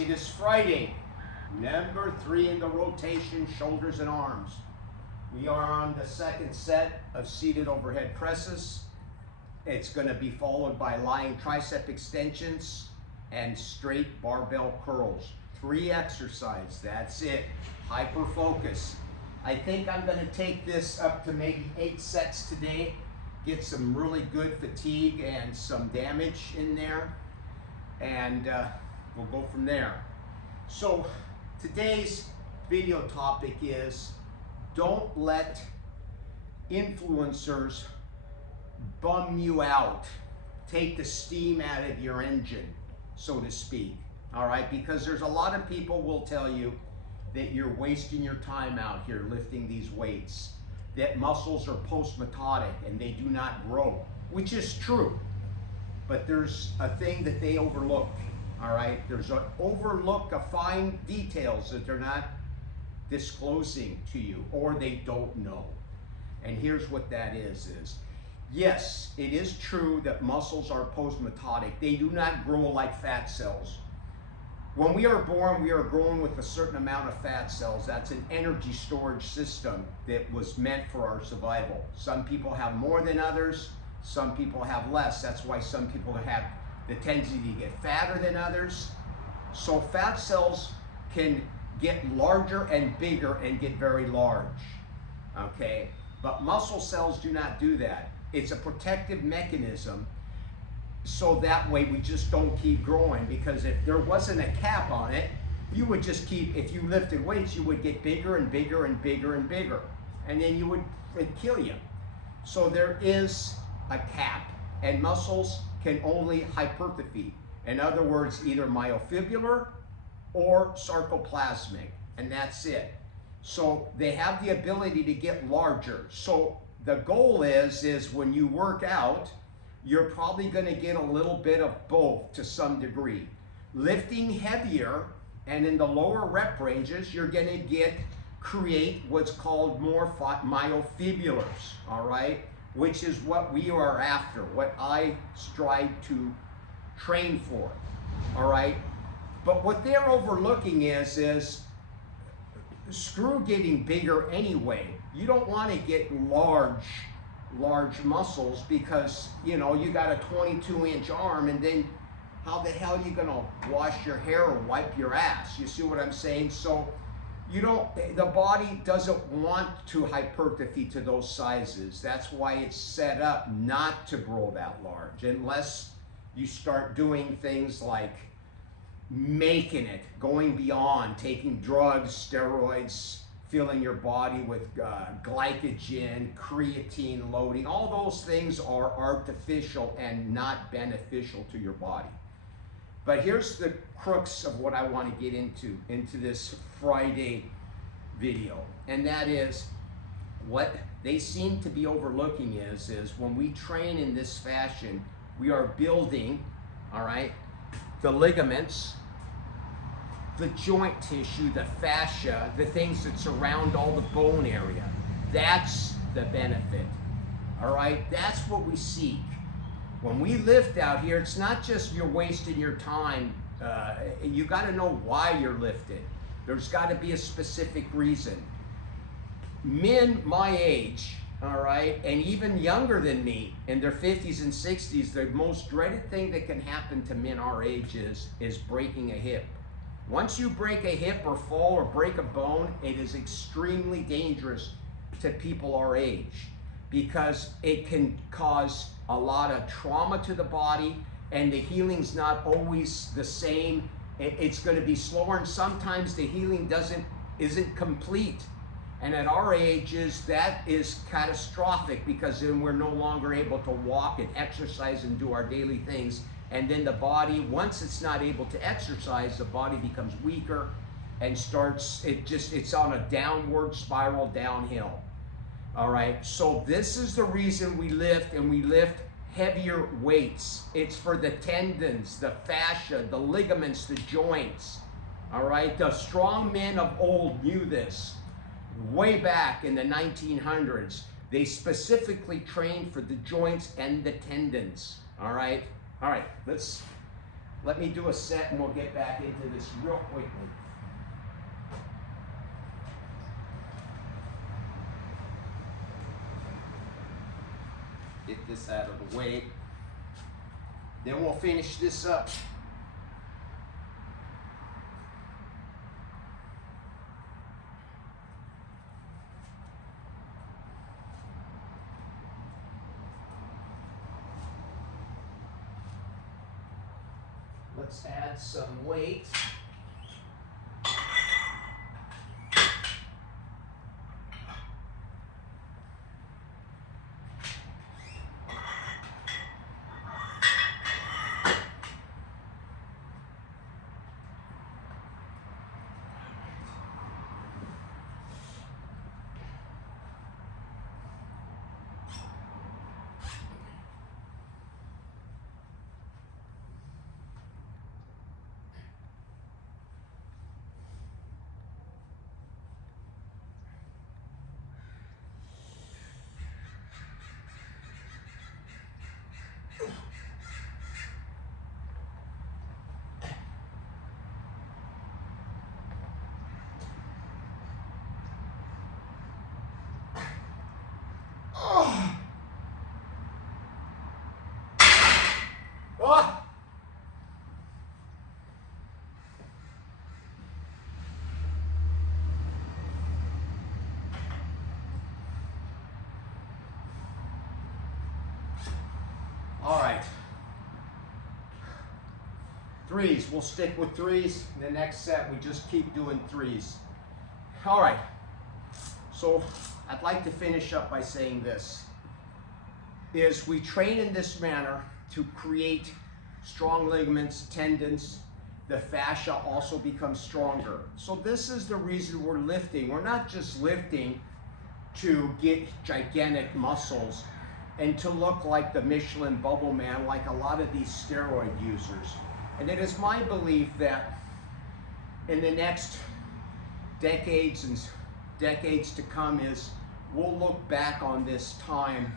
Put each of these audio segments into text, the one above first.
It is Friday, number 3 in the rotation, shoulders and arms. We are on the second set of seated overhead presses. It's going to be followed by lying tricep extensions and straight barbell curls. 3 exercises, that's it. Hyper focus. I think I'm going to take this up to maybe 8 sets today. Get some really good fatigue and some damage in there. And we'll go from there. So today's video topic is don't let influencers bum you out, take the steam out of your engine, so to speak. All right, because there's a lot of people will tell you that you're wasting your time out here lifting these weights, that muscles are post-mitotic and they do not grow, which is true. But there's a thing that they overlook, all right? There's an overlook of fine details that they're not disclosing to you, or they don't know. And here's what that is yes, it is true that muscles are post-mitotic. They do not grow like fat cells. When we are born, we are growing with a certain amount of fat cells. That's an energy storage system that was meant for our survival. Some people have more than others. Some people have less. That's why some people have the tendency to get fatter than others. So fat cells can get larger and bigger and get very large, okay? But muscle cells do not do that. It's a protective mechanism, so that way we just don't keep growing, because if there wasn't a cap on it, you would just keep, if you lifted weights, you would get bigger and bigger and bigger and bigger, and then it'd kill you. So there is a cap, and muscles can only hypertrophy. In other words, either myofibular or sarcoplasmic, and that's it. So they have the ability to get larger. So the goal is when you work out, you're probably going to get a little bit of both to some degree. Lifting heavier and in the lower rep ranges, you're going to create what's called more myofibers, all right? Which is what we are after, what I strive to train for, all right? But what they're overlooking is screw getting bigger anyway. You don't want to get large muscles, because, you know, you got a 22-inch arm, and then how the hell are you going to wash your hair or wipe your ass? You see what I'm saying? So the body doesn't want to hypertrophy to those sizes. That's why it's set up not to grow that large, unless you start doing things like making it, going beyond, taking drugs, steroids, filling your body with glycogen, creatine loading. All those things are artificial and not beneficial to your body. But here's the crux of what I want to get into this Friday video, and that is what they seem to be overlooking is when we train in this fashion, we are building, all right, the ligaments, the joint tissue, the fascia, the things that surround all the bone area. That's the benefit, all right? That's what we seek. When we lift out here, it's not just you're wasting your time. You got to know why you're lifting. There's got to be a specific reason. Men my age, all right, and even younger than me, in their 50s and 60s, the most dreaded thing that can happen to men our age is breaking a hip. Once you break a hip or fall or break a bone, it is extremely dangerous to people our age, because it can cause a lot of trauma to the body, and the healing's not always the same. It's going to be slower, and sometimes the healing isn't complete. And at our ages, that is catastrophic, because then we're no longer able to walk and exercise and do our daily things. And then the body, once it's not able to exercise, the body becomes weaker and it's on a downward spiral downhill. All right, so this is the reason we lift, and we lift heavier weights. It's for the tendons, the fascia, the ligaments, the joints. All right, the strong men of old knew this. Way back in the 1900s, they specifically trained for the joints and the tendons. All right, let's Let me do a set and we'll get back into this real quickly. Get this out of the way. Then we'll finish this up. Let's add some weight. All right. Threes. We'll stick with threes. In the next set, we just keep doing threes. All right. So I'd like to finish up by saying this. Is we train in this manner to create strong ligaments, tendons. The fascia also becomes stronger. So this is the reason we're lifting. We're not just lifting to get gigantic muscles and to look like the Michelin bubble man, like a lot of these steroid users. And it is my belief that in the next decades and decades to come is we'll look back on this time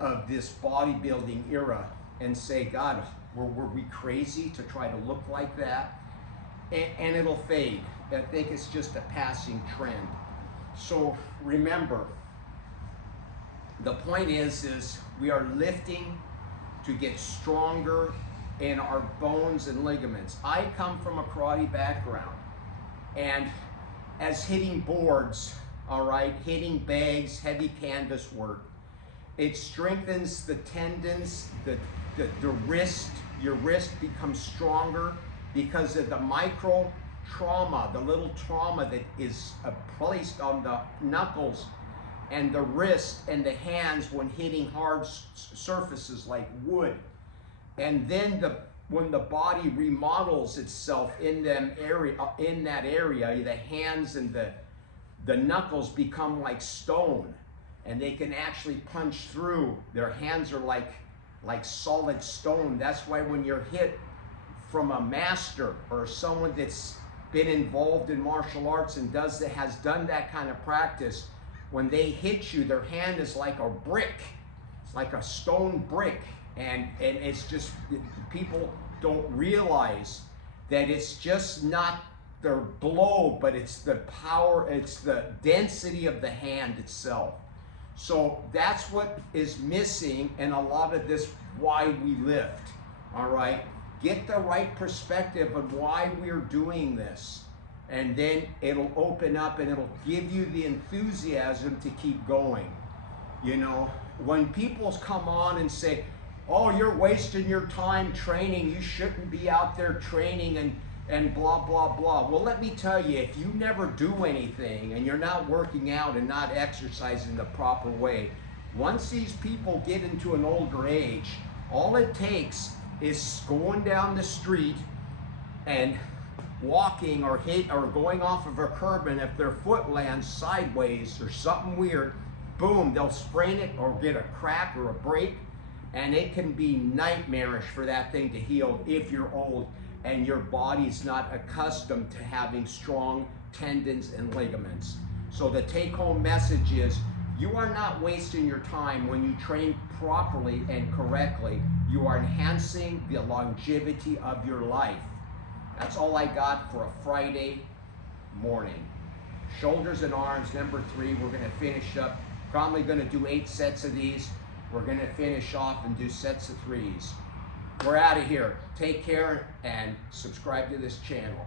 of this bodybuilding era and say, God, were we crazy to try to look like that? And it'll fade. I think it's just a passing trend. So remember, the point is we are lifting to get stronger in our bones and ligaments. I come from a karate background, and as hitting boards, all right, hitting bags, heavy canvas work, it strengthens the tendons, the wrist. Your wrist becomes stronger because of the micro trauma, the little trauma that is placed on the knuckles and the wrist and the hands when hitting hard surfaces like wood. And then when the body remodels itself in that area, the hands and the knuckles become like stone, and they can actually punch through. Their hands are like solid stone. That's why when you're hit from a master or someone that's been involved in martial arts and has done that kind of practice, when they hit you, their hand is like a brick. It's like a stone brick. And it's just, people don't realize that it's just not their blow, but it's the power, it's the density of the hand itself. So that's what is missing in a lot of this, why we lift, all right? Get the right perspective of why we're doing this, and then it'll open up and it'll give you the enthusiasm to keep going. You know, when people come on and say, oh, you're wasting your time training, you shouldn't be out there training and blah, blah, blah. Well, let me tell you, if you never do anything and you're not working out and not exercising the proper way, once these people get into an older age, all it takes is going down the street and walking or going off of a curb, and if their foot lands sideways or something weird, boom, they'll sprain it or get a crack or a break, and it can be nightmarish for that thing to heal if you're old and your body's not accustomed to having strong tendons and ligaments. So the take-home message is You are not wasting your time when you train properly and correctly. You are enhancing the longevity of your life. That's all I got for a Friday morning. Shoulders and arms, number 3. We're going to finish up. Probably going to do 8 sets of these. We're going to finish off and do sets of 3s. We're out of here. Take care and subscribe to this channel.